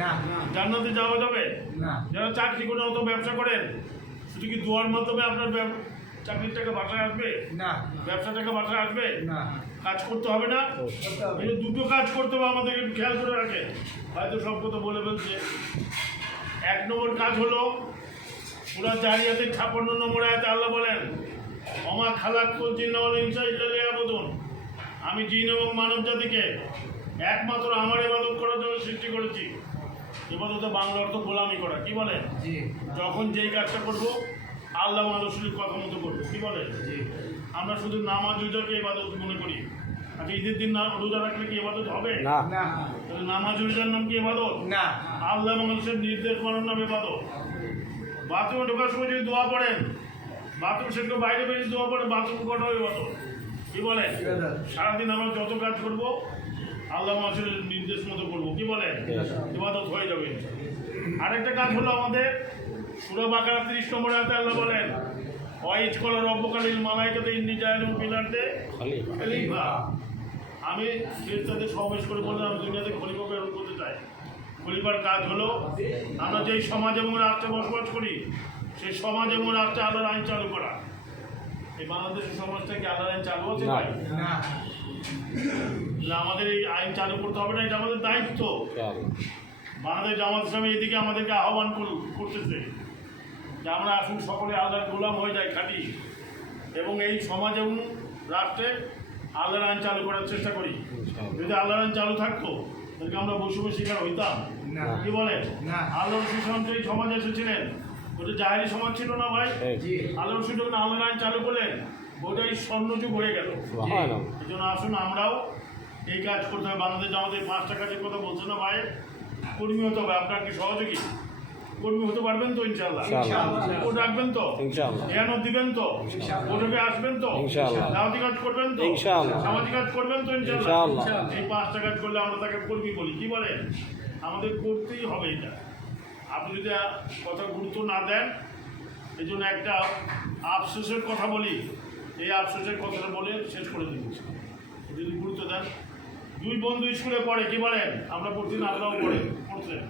না। জান্নাতে যাওয়া যাবে না। যারা চাকরি করে অত ব্যবসা করেন শুধু কি দোয়ার মাধ্যমে আপনার চাকরির টাকা বাসায় আসবে না। ব্যবসা টাকা বাসায় আসবে না। কাজ করতে হবে না এই দুটো কাজ করতে হবে আমাদেরকে একটু খেয়াল করে রাখেন হয়তো সব কথা বলে ফেলছে 1 নম্বর কাজ হলো সূরা জারিয়াতের 56 নম্বর আয়াতে আল্লাহ বলেন ওমা খালাকুল জিন্না ওয়াল ইনসা ইল্লা লিয়াবুদুন আমি জিন এবং মানব জাতিকে একমাত্র আমার ইবাদত করার জন্য সৃষ্টি করেছি। ইবাদতে বাংলা অর্থ গোলামি করা কি বলে জি। যখন যেই কাজটা করবো আল্লাহ রাসূলের কথা মতো করবো কি বলে জি। আমরা শুধু নামাজ রোজাকে ইবাদত মনে করি আচ্ছা ঈদের দিন রোজা রাখলে কি ইবাদত হবে না। তাহলে নামাজ রোজার নাম কি ইবাদত না। আল্লাহ মানুষের নির্দেশ মানার নাম ইবাদত। বাথরুমে ঢোকার সময় যদি দোয়া পড়েন বাথরুম সেটা বাইরে বেরিয়ে দোয়া পড়েন বাথরুম কটাও ইবাদত কি বলে সারাদিন আমরা যত কাজ করবো আল্লাহ মানুষের নির্দেশ মতো করবো কি বলে ইবাদত হয়ে যাবে। আরেকটা কাজ হলো আমাদের সূরা বাকারা 30 নম্বর আয়াতে আল্লাহ বলেন ওয়াইজ কলা রব্বুকালিল মালাইকাতে ইন্নী জাইলুন ফিল আরদি খলিফা আমি ফেরেশতাদের সমাবেশ করে বললাম আমি দুনিয়াতে খলিফা প্রেরণ করতে চাই। খলিফার কাজ হলো আমরা যেই সমাজ এবং রাষ্ট্রে বসবাস করি সেই সমাজ এবং রাষ্ট্রে আল্লাহর আইন চালু করা। এই বাংলাদেশের সমাজ থেকে আল্লাহর আইন চালু হচ্ছে ভাই না। আমাদের এই আইন চালু করতে হবে না এটা আমাদের দায়িত্ব। বাংলাদেশ জামাত ইসলামী এদিকে আমাদেরকে আহ্বান করতেছে যে আমরা আসুন সকলে আল্লাহর গোলাম হয়ে যাই খাঁটি এবং এই সমাজ এবং রাষ্ট্রে আল্লাহর আইন চালু করার চেষ্টা করি। যদি আল্লাহর আইন চালু থাকতো তাহলে আমরা বৈষম্যের শিকার হইতাম কি বলে আল্লাহ রসুল এই সমাজে এসেছিলেন ওটা জাহেরি সমাজ ছিল না ভাই আল্লাহ রসুল যখন আল্লাহর আইন চালু করলেন ওটাই স্বর্ণযুগ হয়ে গেল। এই জন্য আসুন আমরাও এই কাজ করতে হবে। বাংলাদেশ আমাদের 5টা কাজের কথা বলছে না ভাই কর্মী হতে হবে। আপনার কি সহযোগী কর্মী হতে পারবেন তো ইনশাআল্লাহ ভোট রাখবেন তো এয়ানো দিবেন তো ভোটে আসবেন তো দাওয়াতি কাজ করবেন তো সামাজিক কাজ করবেন তো ইনশাআল্লাহ। এই 5টা কাজ করলে আমরা তাকে কর্মী বলি কি বলেন আমাদের করতেই হবে এটা। আপনি যদি কথা গুরুত্ব না দেন এই জন্য একটা আফসোসের কথা বলি এই আফসোসের কথাটা বলে শেষ করে দিচ্ছি। যদি গুরুত্ব দেন 2 বন্ধু স্কুলে পড়ে কি বলেন আমরা পড়ছি না আপনারাও পড়ছেন